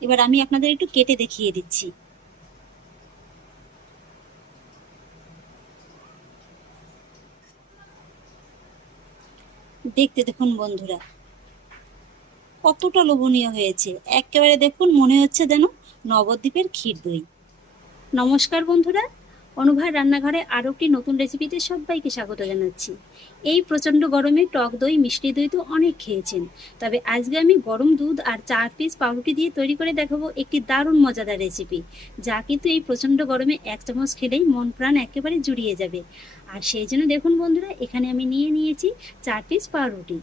এবার আমি আপনাদের একটু কেটে দেখিয়ে দিচ্ছি। দেখতে দেখুন বন্ধুরা, কতটা লোভনীয় হয়েছে। একেবারে দেখুন, মনে হচ্ছে যেন নবদ্বীপের ক্ষীর দই নমস্কার বন্ধুরা অনুভয় রান্নাঘরে আরও একটি নতুন রেসিপিতে সবাইকে স্বাগত জানাচ্ছি। এই প্রচণ্ড গরমে টক দই, মিষ্টি দই তো অনেক খেয়েছেন। তবে আজকে আমি গরম দুধ আর চার পিস পাউরুটি দিয়ে তৈরি করে দেখাবো একটি দারুণ মজাদার রেসিপি যা কিন্তু এই প্রচণ্ড গরমে এক চামচ খেলেই মন প্রাণ একেবারে জুড়িয়ে যাবে। আর সেই জন্য দেখুন বন্ধুরা, এখানে আমি নিয়ে নিয়েছি চার পিস পাউরুটি।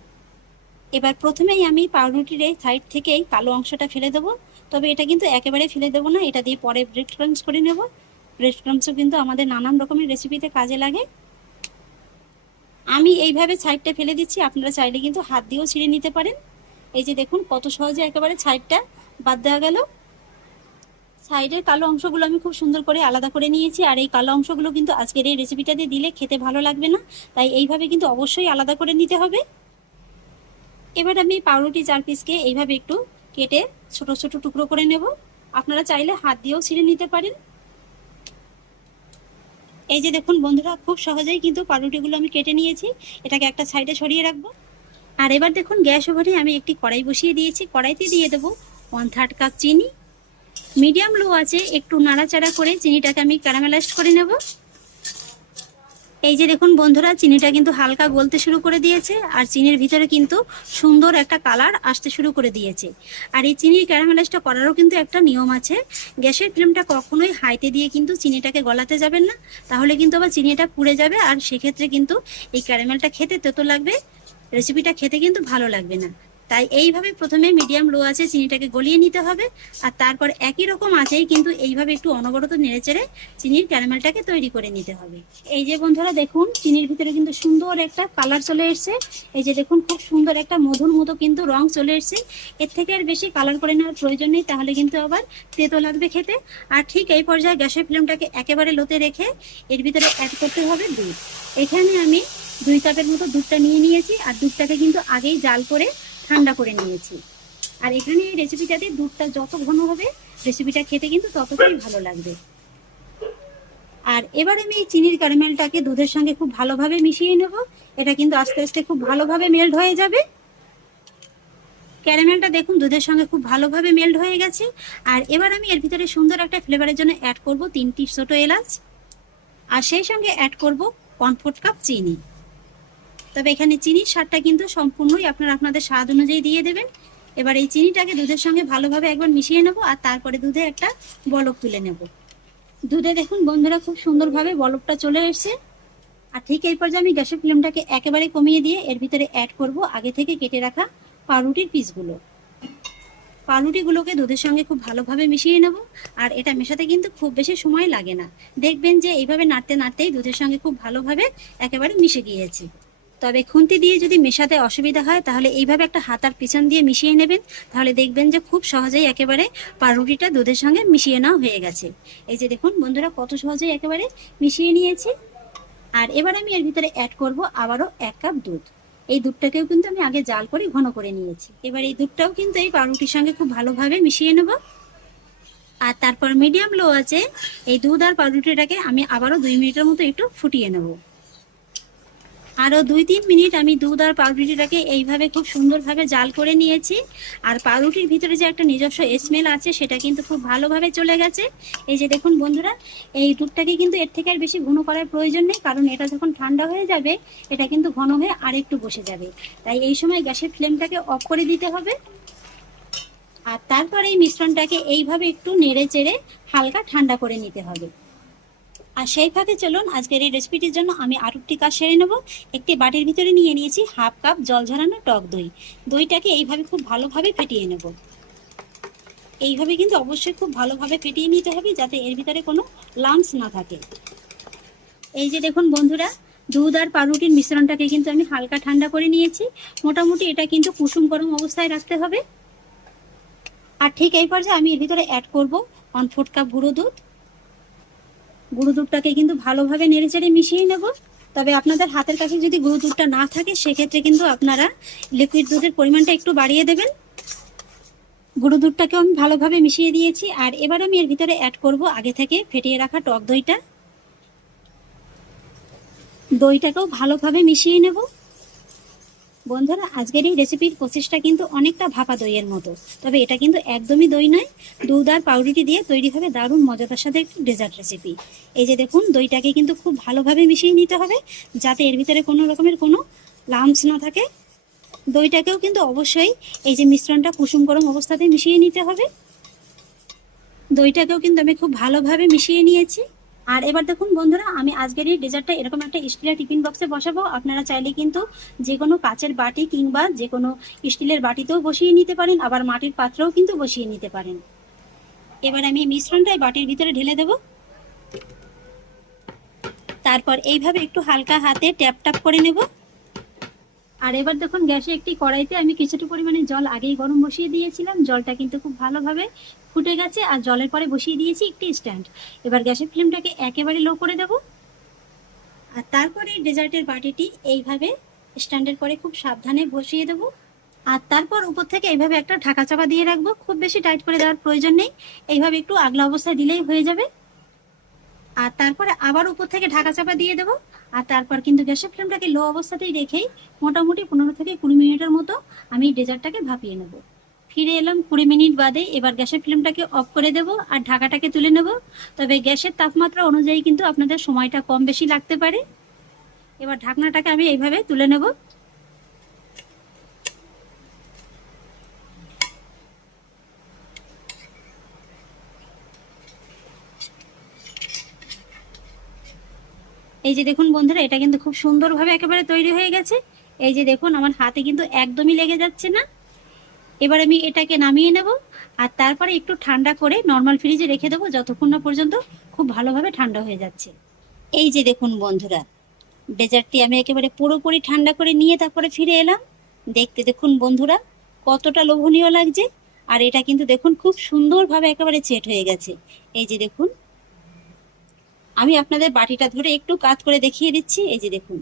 এবার প্রথমেই আমি পাউরুটির এই সাইড থেকেই কালো অংশটা ফেলে দেবো, তবে এটা কিন্তু একেবারে ফেলে দেবো না, এটা দিয়ে পরে ব্রেড ক্রাঞ্চ করে নেব। ব্রেড ক্রাঞ্চও কিন্তু আমাদের নানান রকমের রেসিপিতে কাজে লাগে। আমি এইভাবে সাইডটা ফেলে দিচ্ছি, আপনারা চাইলে কিন্তু হাত দিয়েও ছিঁড়ে নিতে পারেন। এই যে দেখুন, কত সহজে একেবারে সাইডটা বাদ দেওয়া গেল। সাইডের কালো অংশগুলো আমি খুব সুন্দর করে আলাদা করে নিয়েছি, আর এই কালো অংশগুলো কিন্তু আজকের এই রেসিপিটাতে দিলে খেতে ভালো লাগবে না, তাই এইভাবে কিন্তু অবশ্যই আলাদা করে নিতে হবে। এবার আমি পাউরুটি চার পিসকে এইভাবে একটু কেটে ছোট ছোট টুকরো করে নেব। আপনারা চাইলে হাত দিয়েও ছিঁড়ে নিতে পারেন। এই যে দেখুন বন্ধুরা, খুব সহজেই কিন্তু পাউরুটিগুলো আমি কেটে নিয়েছি। এটাকে একটা সাইডে সরিয়ে রাখব। আর এবার দেখুন, গ্যাস ওভারে আমি একটি কড়াই বসিয়ে দিয়েছি। কড়াইতে দিয়ে দেবো ওয়ান থার্ড কাপ চিনি। মিডিয়াম লো আছে একটু নাড়াচাড়া করে চিনিটাকে আমি ক্যারামেলাইজড করে নেব। এই যে দেখুন বন্ধুরা, চিনিটা কিন্তু হালকা গলতে শুরু করে দিয়েছে, আর চিনির ভিতরে কিন্তু সুন্দর একটা কালার আসতে শুরু করে দিয়েছে। আর এই চিনির ক্যারামেলাইজটা করারও কিন্তু একটা নিয়ম আছে। গ্যাসের ফ্লেমটা কখনোই হাইতে দিয়ে কিন্তু চিনিটাকে গলাতে যাবেন না, তাহলে কিন্তু আবার চিনিটা পুড়ে যাবে, আর সেক্ষেত্রে কিন্তু এই ক্যারামেলটা খেতে তেতো লাগবে, রেসিপিটা খেতে কিন্তু ভালো লাগবে না। তাই এইভাবে প্রথমে মিডিয়াম লো আছে, চিনিটাকে গলিয়ে নিতে হবে। আর তারপর একই রকম আছেই, কিন্তু এইভাবে একটু অনবরত নেড়েচেড়ে চিনির ক্যারামেলটাকে তৈরি করে নিতে হবে। এই যে বন্ধুরা, দেখুন, চিনির ভিতরে কিন্তু সুন্দর একটা কালার চলে এসছে। এই যে দেখুন, খুব সুন্দর একটা মধুর মতো কিন্তু রং চলে এসছে। এর থেকে আর বেশি কালার করে নেওয়ার প্রয়োজন নেই, তাহলে কিন্তু আবার তেতো লাগবে খেতে। আর ঠিক এই পর্যায়ে গ্যাসের ফ্লেমটাকে একেবারে লোতে রেখে এর ভিতরে অ্যাড করতে হবে দুধ। এখানে আমি দুই কাপের মতো দুধটা নিয়ে নিয়েছি, আর দুধটাকে কিন্তু আগেই জাল করে ঠান্ডা করে নিয়েছি। আর এখানে এই রেসিপিটাতে দুধটা যত ঘন হবে রেসিপিটা খেতে কিন্তু ততটাই ভালো লাগবে। আর এবার আমি এই চিনির ক্যারামেলটাকে দুধের সঙ্গে খুব ভালোভাবে মিশিয়ে নেব। এটা কিন্তু আস্তে আস্তে খুব ভালোভাবে মেল্ট হয়ে যাবে। ক্যারামেলটা দেখুন, দুধের সঙ্গে খুব ভালোভাবে মেল্ট হয়ে গেছে। আর এবার আমি এর ভিতরে সুন্দর একটা ফ্লেভারের জন্য অ্যাড করব তিনটি ছোট এলাচ। আর সেই সঙ্গে অ্যাড করব ওয়ান কাপ চিনি। তবে এখানে চিনির স্বাদটা কিন্তু সম্পূর্ণই আপনারা আপনাদের স্বাদ অনুযায়ী দিয়ে দেবেন। এবার এই চিনিটাকে দুধের সঙ্গে ভালোভাবে একবার মিশিয়ে নেব আর তারপরে দুধে একটা বলক তুলে নেব। দুধে দেখুন বন্ধুরা খুব সুন্দরভাবে বলকটা চলে এসছে। আর ঠিক এই পর্যায়ে আমি গ্যাসের ফ্লেমটাকে একেবারে কমিয়ে দিয়ে এর ভিতরে অ্যাড করব আগে থেকে কেটে রাখা পাউরুটির পিসগুলো পাউরুটিগুলোকে দুধের সঙ্গে খুব ভালোভাবে মিশিয়ে নেব আর এটা মেশাতে কিন্তু খুব বেশি সময় লাগে না। দেখবেন যে এইভাবে নাড়তে নাড়তেই দুধের সঙ্গে খুব ভালোভাবে একেবারে মিশে গিয়েছে। তবে খুন্তি দিয়ে যদি মেশাতে অসুবিধা হয়, তাহলে এইভাবে একটা হাতার পিছন দিয়ে মিশিয়ে নেবেন। তাহলে দেখবেন যে খুব সহজেই একেবারে পাউরুটিটা দুধের সঙ্গে মিশিয়ে নেওয়া হয়ে গেছে। এই যে দেখুন বন্ধুরা কত সহজেই একেবারে মিশিয়ে নিয়েছি। আর এবার আমি এর ভিতরে অ্যাড করব আবারও এক কাপ দুধ। এই দুধটাকেও কিন্তু আমি আগে জাল করে ঘন করে নিয়েছি। এবার এই দুধটাও কিন্তু এই পাউরুটির সঙ্গে খুব ভালোভাবে মিশিয়ে নেব। আর তারপর মিডিয়াম লো আছে, এই দুধ আর পাউরুটিটাকে আমি আবারও দুই মিনিটের মতো একটু ফুটিয়ে নেব। আরও দুই তিন মিনিট আমি দুধ আর পাউরুটিটাকে এইভাবে খুব সুন্দরভাবে জাল করে নিয়েছি। আর পাউরুটির ভিতরে যে একটা নিজস্ব স্মেল আছে, সেটা কিন্তু খুব ভালোভাবে চলে গেছে। এই যে দেখুন বন্ধুরা, এই দুধটাকে কিন্তু এর থেকে আর বেশি ঘন করার প্রয়োজন নেই, কারণ এটা যখন ঠান্ডা হয়ে যাবে, এটা কিন্তু ঘন হয়ে আরেকটু বসে যাবে। তাই এই সময় গ্যাসের ফ্লেমটাকে অফ করে দিতে হবে। আর তারপর এই মিশ্রণটাকে এইভাবে একটু নেড়ে চেড়ে হালকা ঠান্ডা করে নিতে হবে। আর সেই ফাঁকে চলুন, আজকের এই রেসিপিটির জন্য আমি আরও একটি কাজ সেরে নেব। একটি বাটির ভিতরে নিয়ে নিয়েছি হাফ কাপ জল ঝরানো টক দই। দইটাকে এইভাবে খুব ভালোভাবে ফেটিয়ে নেব। এইভাবে কিন্তু অবশ্যই খুব ভালোভাবে ফেটিয়ে নিতে হবে যাতে এর ভিতরে কোনো লামস না থাকে। এই যে দেখুন বন্ধুরা, দুধ আর পাউরুটির মিশ্রণটাকে কিন্তু আমি হালকা ঠান্ডা করে নিয়েছি। মোটামুটি এটা কিন্তু কুসুম গরম অবস্থায় রাখতে হবে। আর ঠিক এই পর্যায়ে আমি এর ভিতরে অ্যাড করব ওয়ান ফোর্থ কাপ গুঁড়ো দুধ। গুঁড়ো দুধটাকে কিন্তু ভালোভাবে নেড়েচেড়ে মিশিয়ে নেব। তবে আপনাদের হাতের কাছে যদি গুঁড়ো দুধটা না থাকে, সেক্ষেত্রে কিন্তু আপনারা লিকুইড দুধের পরিমাণটা একটু বাড়িয়ে দেবেন। গুঁড়ো দুধটাকেও আমি ভালোভাবে মিশিয়ে দিয়েছি। আর এবার আমি এর ভিতরে অ্যাড করব আগে থেকে ফেটিয়ে রাখা টক দইটা। দইটাকেও ভালোভাবে মিশিয়ে নেব। বন্ধুরা, আজকের এই রেসিপির প্রসেসটা কিন্তু অনেকটা ভাপা দইয়ের মতো। তবে এটা কিন্তু একদমই দই নয়, দুধ আর পাউরুটি দিয়ে তৈরি হবে দারুণ মজাদার সাথে একটি ডেজার্ট রেসিপি এই যে দেখুন, দইটাকে কিন্তু খুব ভালোভাবে মিশিয়ে নিতে হবে, যাতে এর ভিতরে কোনো রকমের কোনো লাম্পস না থাকে। দইটাকেও কিন্তু অবশ্যই এই যে মিশ্রণটা কুসুম গরম অবস্থাতে মিশিয়ে নিতে হবে। দইটাকেও কিন্তু আমি খুব ভালোভাবে মিশিয়ে নিয়েছি। আর এবার দেখুন বন্ধুরা, আমি আজকের এই ডেজার্টটা এরকম একটা স্টিলের টিফিন বক্সে বসাবো। আপনারা চাইলে কিন্তু যে কোনো কাচের বাটি কিংবা যে কোনো স্টিলের বাটিতেও বসিয়ে নিতে পারেন, আবার মাটির পাত্রেও কিন্তু বসিয়ে নিতে পারেন। এবার আমি মিশ্রণটা বাটির ভিতরে ঢেলে দেব। তারপর এইভাবে একটু হালকা হাতে ট্যাপ ট্যাপ করে নেব। আর এবার দেখুন গ্যাসে একটি কড়াইতে আমি কিছুটা পরিমাণে জল আগেই গরম বসিয়ে দিয়েছিলাম। জলটা কিন্তু খুব ভালোভাবে ফুটে গেছে আর জলের পরে বসিয়ে দিয়েছি একটি স্ট্যান্ড। এবার গ্যাসের ফ্লেমটাকে একেবারে লো করে দেব। আর তারপরে ডেজার্টের বাটিটি এইভাবে স্ট্যান্ডের পরে খুব সাবধানে বসিয়ে দেব। আর তারপর উপর থেকে এইভাবে একটা ঢাকা চাপা দিয়ে রাখব। খুব বেশি টাইট করে দেওয়ার প্রয়োজন নেই। এইভাবে একটু আগলা অবস্থায় দিলেই হয়ে যাবে। আর তারপরে আবার উপর থেকে ঢাকা চাপা দিয়ে দেবো। আর তারপর কিন্তু গ্যাসের ফ্লেমটাকে লো অবস্থাতেই রেখেই মোটামুটি পনেরো থেকে কুড়ি মিনিটের মতো আমি ডেজার্টটাকে ভাপিয়ে নেব। ফিরে এলাম কুড়ি মিনিট বাদে, এবার গ্যাসের ফ্লেমটাকে অফ করে দেব আর ঢাকাটাকে তুলে নেব। তবে গ্যাসের তাপমাত্রা অনুযায়ী কিন্তু আপনাদের সময়টা কম বেশি লাগতে পারে। এবার ঢাকনাটাকে আমি এইভাবে তুলে নেব। এই যে দেখুন বন্ধুরা, এটা কিন্তু খুব সুন্দরভাবে একেবারে তৈরি হয়ে গেছে। এই যে দেখুন, আমার হাতে কিন্তু একদমই লেগে যাচ্ছে না। এবার আমি এটাকে নামিয়ে নেব, আর তারপরে একটু ঠান্ডা করে নর্মাল ফ্রিজে রেখে দেবো, যতক্ষণ না পর্যন্ত খুব ভালোভাবে ঠান্ডা হয়ে যাচ্ছে। এই যে দেখুন বন্ধুরা, ডেজার্টটি আমি একেবারে পুরোপুরি ঠান্ডা করে নিয়ে তারপরে ফিরে এলাম। দেখতে দেখুন বন্ধুরা, কতটা লোভনীয় লাগছে। আর এটা কিন্তু দেখুন, খুব সুন্দরভাবে একেবারে সেট হয়ে গেছে। এই যে দেখুন আমি আপনাদের বাটিটা ধরে একটু কাত করে দেখিয়ে দিচ্ছি। এই যে দেখুন,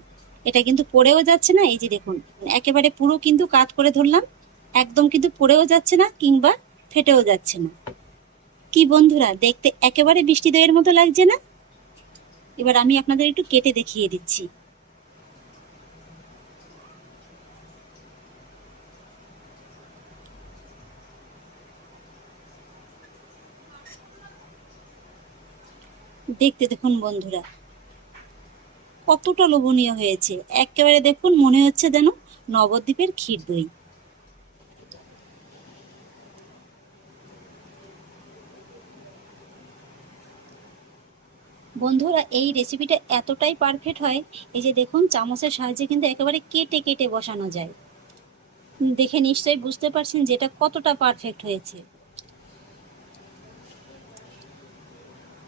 এটা কিন্তু পড়েও যাচ্ছে না। এই যে দেখুন, একেবারে পুরো কিন্তু কাত করে ধরলাম। একদম কিন্তু পড়েও যাচ্ছে না কিংবা ফেটেও যাচ্ছে না। কি বন্ধুরা, দেখতে একেবারে বৃষ্টি দইয়ের মতো লাগছে না? এবার আমি আপনাদের একটু কেটে দেখিয়ে দিচ্ছি। দেখতে দেখুন বন্ধুরা। কতটা লোভনীয় হয়েছে। একেবারে দেখুন, মনে হচ্ছে যেন নবদ্বীপের ক্ষীর দই। বন্ধুরা, এই রেসিপিটা এতটাই পারফেক্ট হয়, এই যে দেখুন, চামচের সাহায্যে কিন্তু একেবারে কেটে কেটে বসানো যায়। দেখে নিশ্চয়ই বুঝতে পারছেন যেটা কতটা পারফেক্ট হয়েছে।